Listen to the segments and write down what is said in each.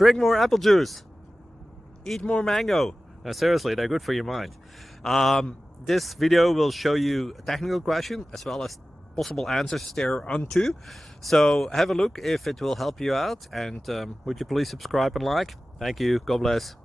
Drink more apple juice. Eat more mango. No, seriously, they're good for your mind. This video will show you a technical question as well as possible answers thereunto. So have a look if it will help you out, and would you please subscribe and like? Thank you. God bless.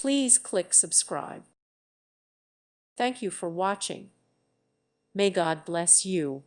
Please click subscribe. Thank you for watching. May God bless you.